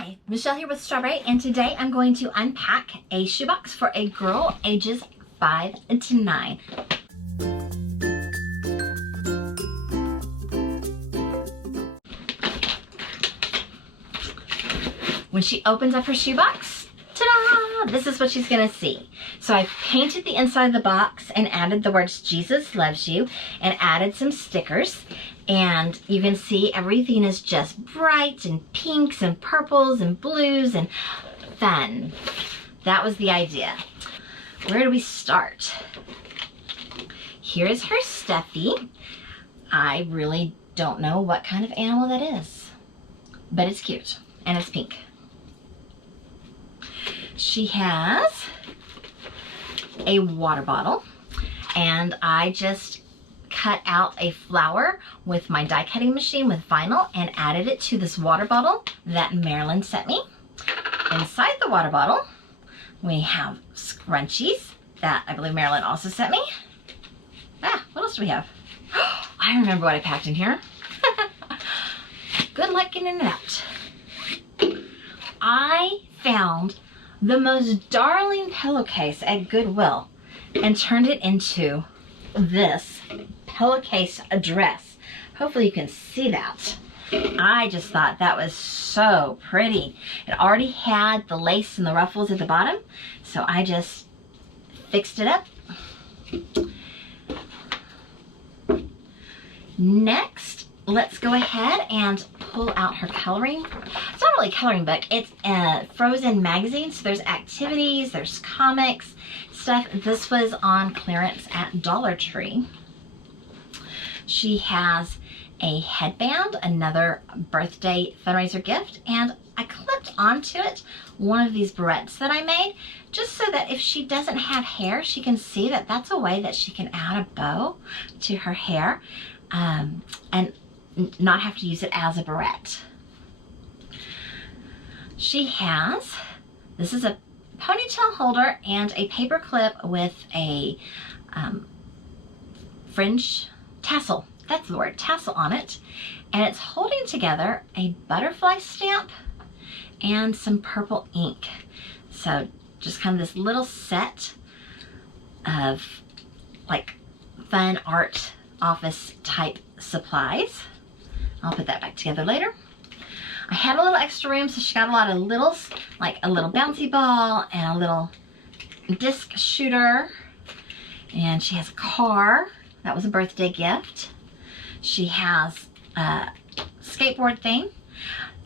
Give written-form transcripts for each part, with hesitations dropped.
Hi, Michelle here with Strawberry, and today I'm going to unpack a shoebox for a girl ages 5 to 9. When she opens up her shoebox, ta-da! This is what she's gonna see. So I painted the inside of the box and added the words Jesus loves you and added some stickers. And you can see everything is just bright and pinks and purples and blues and fun. That was the idea. Where do we start? Here's her stuffy. I really don't know what kind of animal that is, but it's cute and it's pink. She has a water bottle, and I just cut out a flower with my die cutting machine with vinyl and added it to this water bottle that Marilyn sent me. Inside the water bottle, we have scrunchies that I believe Marilyn also sent me. What else do we have? I remember what I packed in here. Good luck getting it out. I found the most darling pillowcase at Goodwill and turned it into this pillowcase dress. Hopefully you can see that. I just thought that was so pretty. It already had the lace and the ruffles at the bottom, so I just fixed it up. Next, let's go ahead and pull out her coloring. It's not really a coloring book, it's a Frozen magazine, so there's activities, there's comics, stuff. This was on clearance at Dollar Tree. She has a headband, another birthday fundraiser gift, and I clipped onto it one of these barrettes that I made, just so that if she doesn't have hair, she can see that that's a way that she can add a bow to her hair and not have to use it as a barrette. She has, this is a ponytail holder and a paper clip with a fringe tassel. That's the word, tassel on it. And it's holding together a butterfly stamp and some purple ink. So just kind of this little set of like fun art office type supplies. I'll put that back together later. I had a little extra room, so she got a lot of littles, like a little bouncy ball and a little disc shooter. And she has a car. That was a birthday gift. She has a skateboard thing.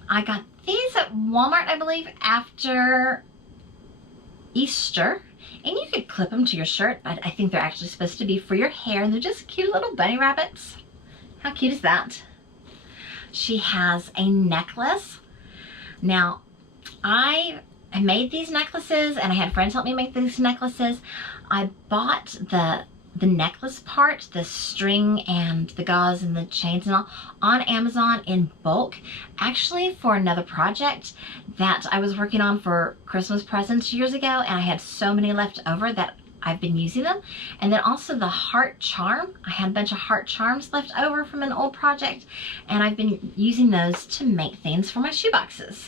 I got these at Walmart, I believe, after Easter. And you could clip them to your shirt, but I think they're actually supposed to be for your hair. And they're just cute little bunny rabbits. How cute is that? She has a necklace. Now, I made these necklaces and I had friends help me make these necklaces. I bought the necklace part, the string and the gauze and the chains and all, on Amazon in bulk, actually for another project that I was working on for Christmas presents years ago, and I had so many left over that I've been using them. And then also the heart charm. I had a bunch of heart charms left over from an old project, and I've been using those to make things for my shoeboxes.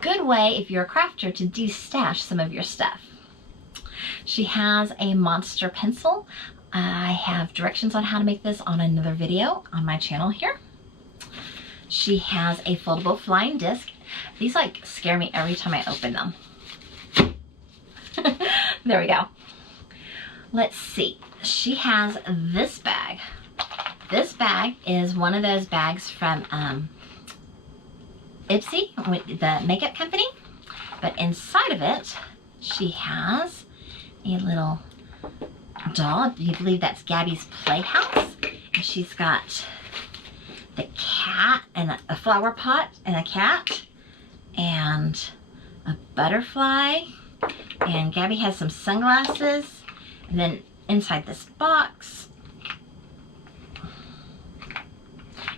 Good way if you're a crafter to de-stash some of your stuff. She has a monster pencil. I have directions on how to make this on another video on my channel here. She has a foldable flying disc. These like scare me every time I open them. There we go. Let's see. She has this bag. This bag is one of those bags from Ipsy, the makeup company. But inside of it, she has a little doll. I believe that's Gabby's Playhouse. And she's got the cat and a flower pot and a cat and a butterfly. And Gabby has some sunglasses. And then inside this box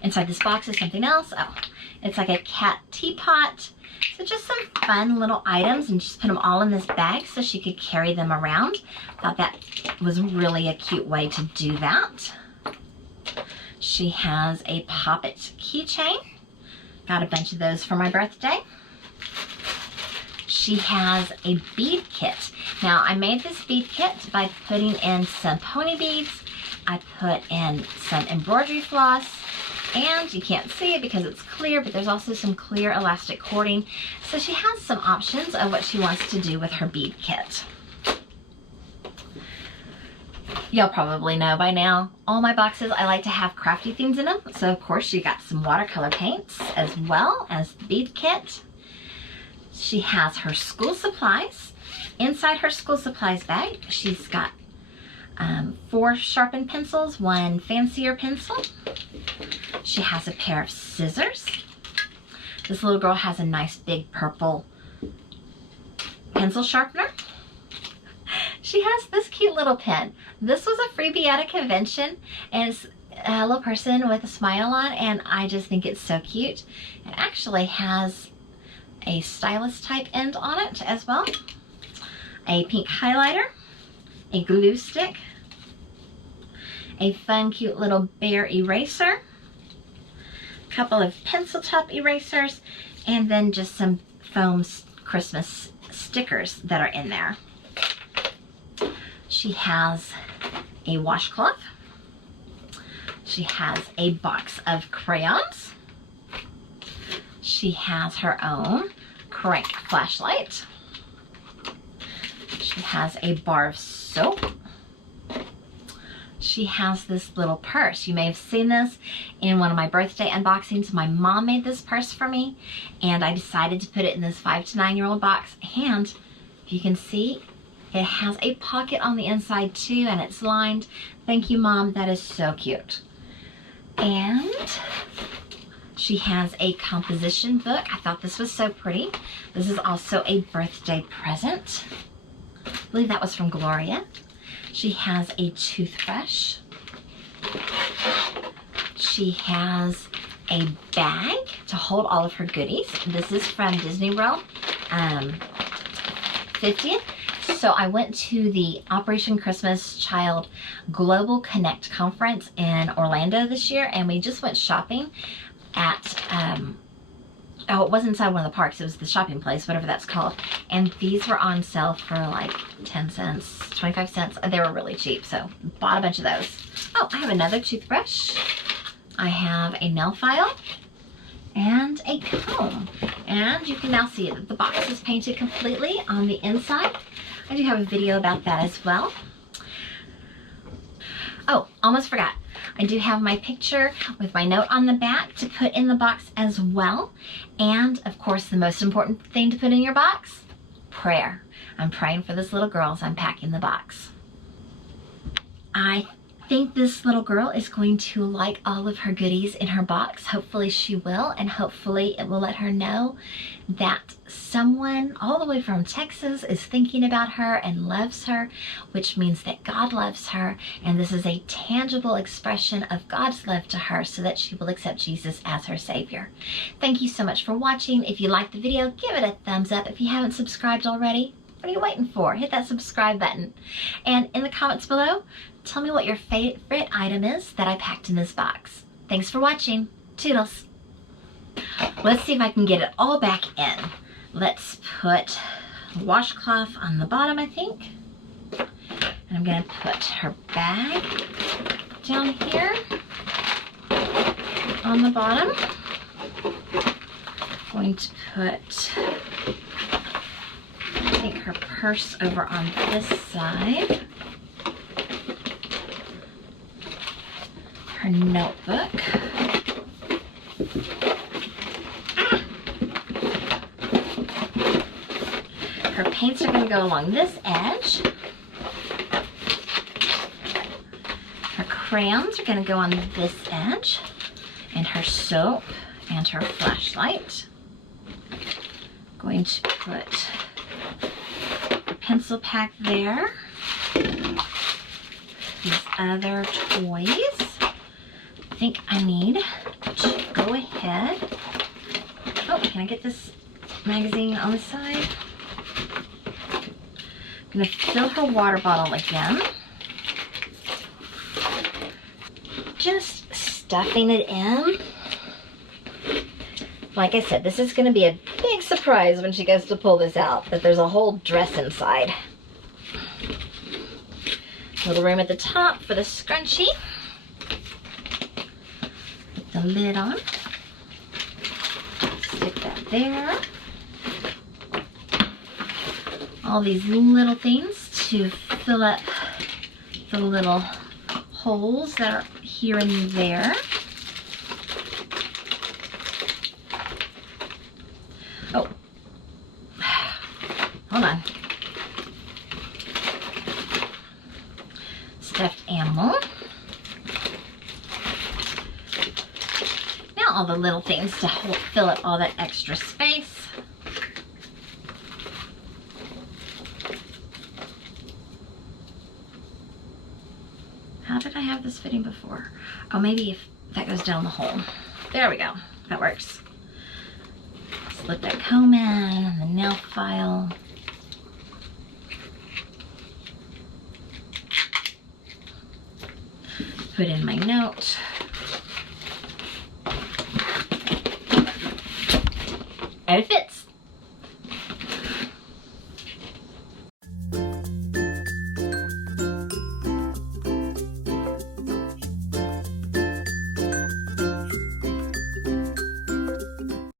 is something else. Oh, it's like a cat teapot. So just some fun little items, and just put them all in this bag so she could carry them around. Thought that was really a cute way to do that. She has a Pop It keychain. Got a bunch of those for my birthday. she has a bead kit. Now, I made this bead kit by putting in some pony beads. I put in some embroidery floss, and you can't see it because it's clear, but there's also some clear elastic cording. So she has some options of what she wants to do with her bead kit. You'll probably know by now, all my boxes, I like to have crafty things in them. So of course she got some watercolor paints as well as the bead kit. She has her school supplies. Inside her school supplies bag, she's got 4 sharpened pencils, 1 fancier pencil. She has a pair of scissors. This little girl has a nice big purple pencil sharpener. She has this cute little pen. This was a freebie at a convention, and it's a little person with a smile on, and I just think it's so cute. It actually has a stylus type end on it as well. A pink highlighter, a glue stick, a fun cute little bear eraser, a couple of pencil top erasers, and then just some foam Christmas stickers that are in there. She has a washcloth. She has a box of crayons. She has her own crank flashlight. She has a bar of soap. She has this little purse. You may have seen this in one of my birthday unboxings. My mom made this purse for me, and I decided to put it in this 5 to 9-year-old box. And if you can see, it has a pocket on the inside too, and it's lined. Thank you, Mom. That is so cute. And she has a composition book. I thought this was so pretty. This is also a birthday present. I believe that was from Gloria. She has a toothbrush. She has a bag to hold all of her goodies. This is from Disney World 50th. So I went to the Operation Christmas Child Global Connect conference in Orlando this year, and we just went shopping at, oh, it wasn't inside one of the parks, it was the shopping place, whatever that's called. And these were on sale for like 10 cents, 25 cents. They were really cheap, so bought a bunch of those. Oh, I have another toothbrush. I have a nail file and a comb. And you can now see that the box is painted completely on the inside. I do have a video about that as well. Oh, almost forgot. I do have my picture with my note on the back to put in the box as well. And of course, the most important thing to put in your box, prayer. I'm praying for this little girl as I'm packing the box. I think this little girl is going to like all of her goodies in her box. Hopefully she will, and hopefully it will let her know that someone all the way from Texas is thinking about her and loves her, which means that God loves her, and this is a tangible expression of God's love to her so that she will accept Jesus as her Savior. Thank you so much for watching. If you liked the video, give it a thumbs up. If you haven't subscribed already, what are you waiting for? Hit that subscribe button. And in the comments below, tell me what your favorite item is that I packed in this box. Thanks for watching. Toodles. Let's see if I can get it all back in. Let's put a washcloth on the bottom, I think. And I'm going to put her bag down here on the bottom. I'm going to put, I think, her purse over on this side. Her notebook. Her paints are going to go along this edge. Her crayons are going to go on this edge. And her soap and her flashlight. Going to put a pencil pack there. These other toys. I think I need to go ahead. Oh, can I get this magazine on the side? I'm going to fill her water bottle again. Just stuffing it in. Like I said, this is going to be a big surprise when she goes to pull this out that there's a whole dress inside. Little room at the top for the scrunchie. Put the lid on. Stick that there. All these little things to fill up the little holes that are here and there. Oh, hold on. Stuffed animal. Now all the little things to fill up all that extra space. How did I have this fitting before? Oh, maybe if that goes down the hole. There we go. That works. Slip that comb in, the nail file. Put in my note. And it fits.